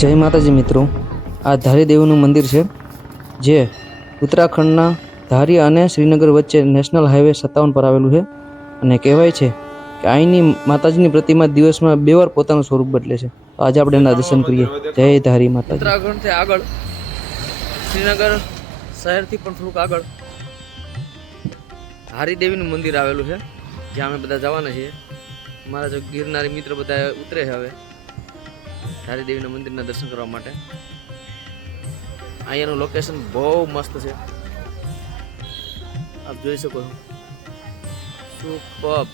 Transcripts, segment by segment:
જય માતાજી મિત્રો. આ ધારી દેવીનું મંદિર છે, જે ઉત્તરાખંડના ધારી અને શ્રીનગર વચ્ચે નેશનલ હાઈવે સત્તાવન પર આવેલું છે અને કહેવાય છે કે અહીંની માતાજીની પ્રતિમા દિવસમાં બે વાર પોતાનું સ્વરૂપ બદલે છે. તો આજે આપણે એના દર્શન કરીએ. જય ધારી માતા ઉત્તરાખંડથી આગળ, શ્રીનગર શહેરથી પણ થોડુંક આગળ ધારી દેવીનું મંદિર આવેલું છે, જ્યાં અમે બધા જવાના છીએ. મારા જો ગિરનારી મિત્ર બધા ઉતરે છે હવે. ધારી દેવીના મંદિરના દર્શન કરવા માટે. અહીંયાનું લોકેશન બહુ મસ્ત છે. આપ જોઈ શકો છો. સુપર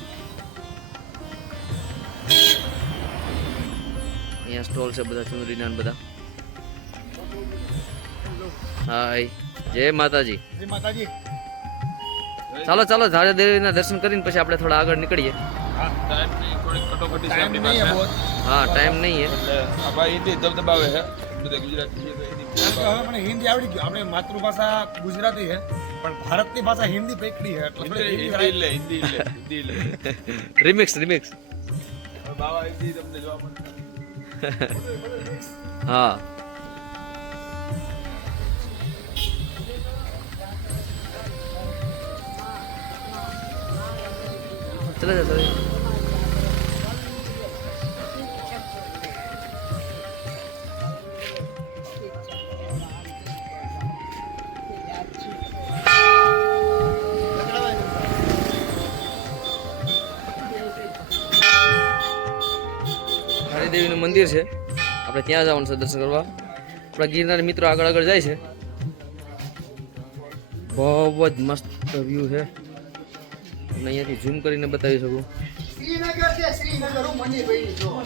અહીંયા સ્ટોલ છે બધા ચુંદરીના બધા. હાય. જય માતાજી. જય માતાજી. ચાલો ચાલો ધારા દેવીના દર્શન કરીને પછી આપણે થોડા આગળ નીકળીએ. હા ટાઈમની થોડીક કટોકટી છે ટાઈમ આપણી નહીં હે પાસે બહુ હા ટાઈમ નહીં હે એટલે આ ભાઈ હિન્દી દબદબાવે છે બધા ગુજરાતી છે તો હિન્દી કેમ કે હવે મને હિન્દી આવડી ગયું. આપણે માતૃભાષા ગુજરાતી છે પણ ભારતની ભાષા હિન્દી પકડી છે એટલે થોડી હિન્દી હિન્દી હિન્દી લે હિન્દી લે હિન્દી લે રિમિક્સ રિમિક્સ હવે બાવા હિન્દી તમને જોવા મળશે. હા. ચલે જા દેવીનું મંદિર છે. આપણે ત્યાં જવાનું છે દર્શન કરવા. આપણા ગિરનાર મિત્રો આગળ આગળ જાય છે. બહુ જ મસ્ત વ્યૂ છે. અને અહીંયાથી ઝૂમ કરીને બતાવી શકું? શ્રીનગર છે શ્રીનગર હું મનીભાઈ જો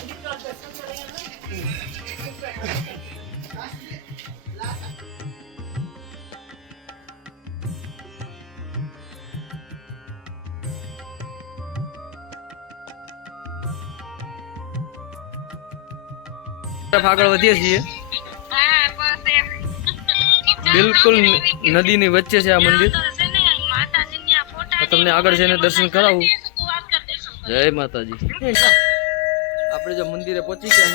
તરફ આગળ વધીએ છીએ. બિલકુલ ન- નદીની વચ્ચે છે આ મંદિર. તમને આગળ જઈને દર્શન કરાવું. જય માતાજી. આપણે જો મંદિરે પહોંચી ગયા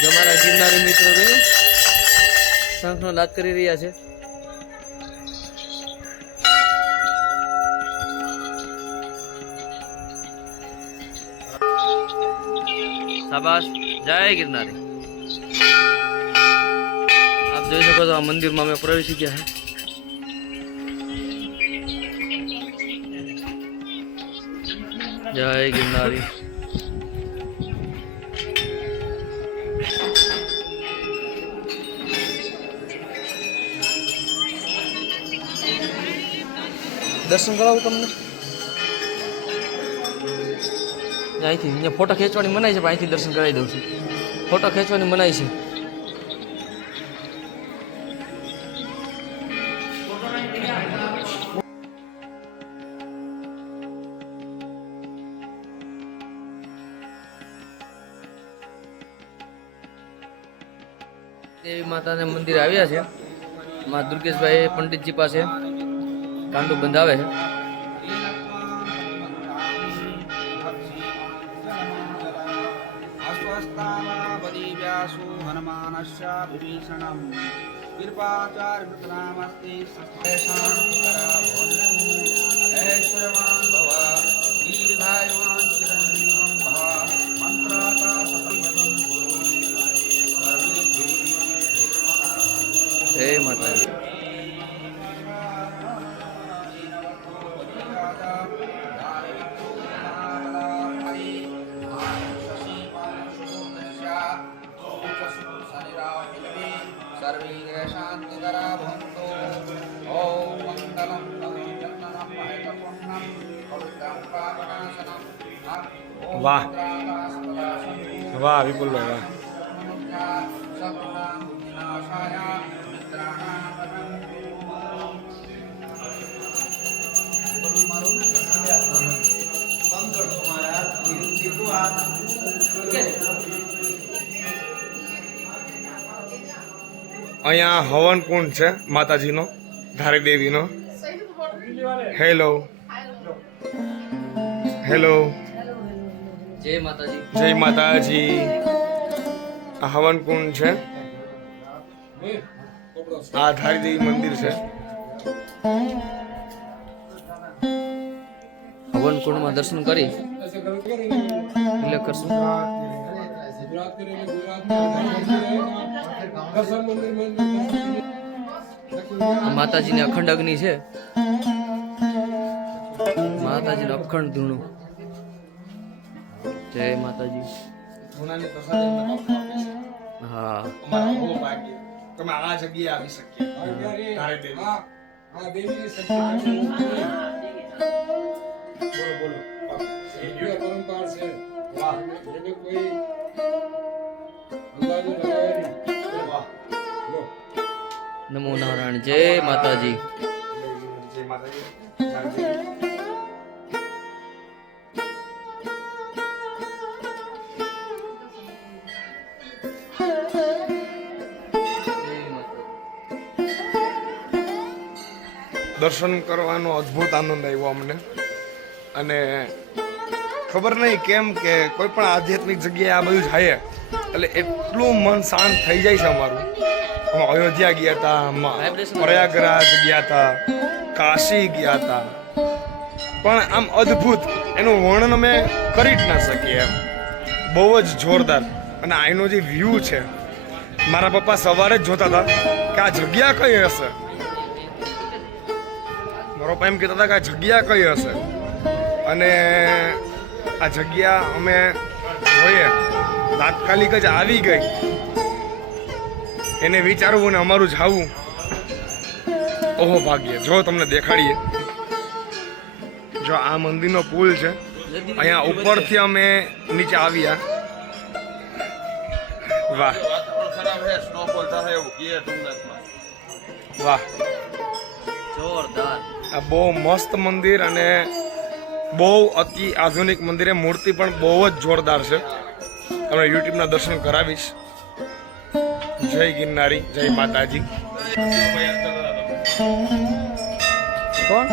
છે અમારા ગિરનારી મિત્રો શંખનો નાદ કરી રહ્યા છે. શાબાશ. જય ગિરનારી. આપ જોઈ શકો છો આ મંદિરમાં અમે પ્રવેશી ગયા છે જય ગિરનારી. દર્શન કરાવું તમને? અહીંથી અહીંયા ફોટો ખેંચવાની મનાય છે, પણ અહીંથી દર્શન કરાવી દઉં છું. ફોટો ખેંચવાની મનાય છે. દેવી માતાના મંદિર આવ્યા છે. મા દુર્ગેશભાઈ પંડિતજી પાસે કાંડું બંધાવે છે. कालावदीव्यासो हनुमानस्य विभीषणम् कृपाचार्यकृतनामस्ति ऐश्वर्यवान् भव दीर्घायुवान् चिरञ्जीवं भव मन्त्राता सफलं हे माता વાહ. વાહ વિપુલભાઈ વાહ. અહીંયા હવન કુંડ છે માતાજીનો ધારી દેવીનો. હેલો હેલો જય માતાજી. જય માતાજી. આ હવન કુંડ છે. આ ધારી દેવી મંદિર છે. હવન કુંડમાં દર્શન કરી. એટલે કરશું. આ માતાજીની અખંડ અગ્નિ છે. માતાજીનું અખંડ ધૂણું. જય માતાજી. હા. તમે આ જગ્યાએ આવી શકીએ. ધારી દેવી બોલો બોલો. વાહ. વાહ. નમો નારાયણ. જય માતાજી. જય માતાજી. દર્શન કરવાનો અદ્ભુત આનંદ આવ્યો અમને. અને ખબર નહીં કેમ કે કોઈ પણ આધ્યાત્મિક જગ્યાએ આ બધું જાય એટલે એટલું મન શાંત થઈ જાય છે અમારું. અમે અયોધ્યા ગયા હતા પ્રયાગરાજ ગયા હતા કાશી ગયા હતા પણ આમ અદ્ભુત એનું વર્ણન અમે કરી જ ના શકીએ એમ. બહુ જ જોરદાર. અને આનો જે વ્યૂ છે મારા પપ્પા સવારે જ જોતા હતા કે આ જગ્યા કઈ હશે? પપ્પા એમ કહેતા હતા કે આ જગ્યા કઈ હશે? અને આ જગ્યા અમે જોઈએ. તાત્કાલિક જ આવી ગઈ. એને વિચારવું ને અમારું જાવું ઓહો ભાગ્ય. જો તમને દેખાડીએ. જો આ મંદિરનો પુલ છે. અહીંયા ઉપરથી અમે નીચે આવ્યા. વાહ. વાતાવરણ જોરદાર. આ બહુ મસ્ત મંદિર અને બહુ અતિ આધુનિક મંદિરે મૂર્તિ પણ બહુ જ જોરદાર છે. તમને યુટ્યુબના દર્શન કરાવીશ. જય ગિરનારી જય માતાજી. કોણ?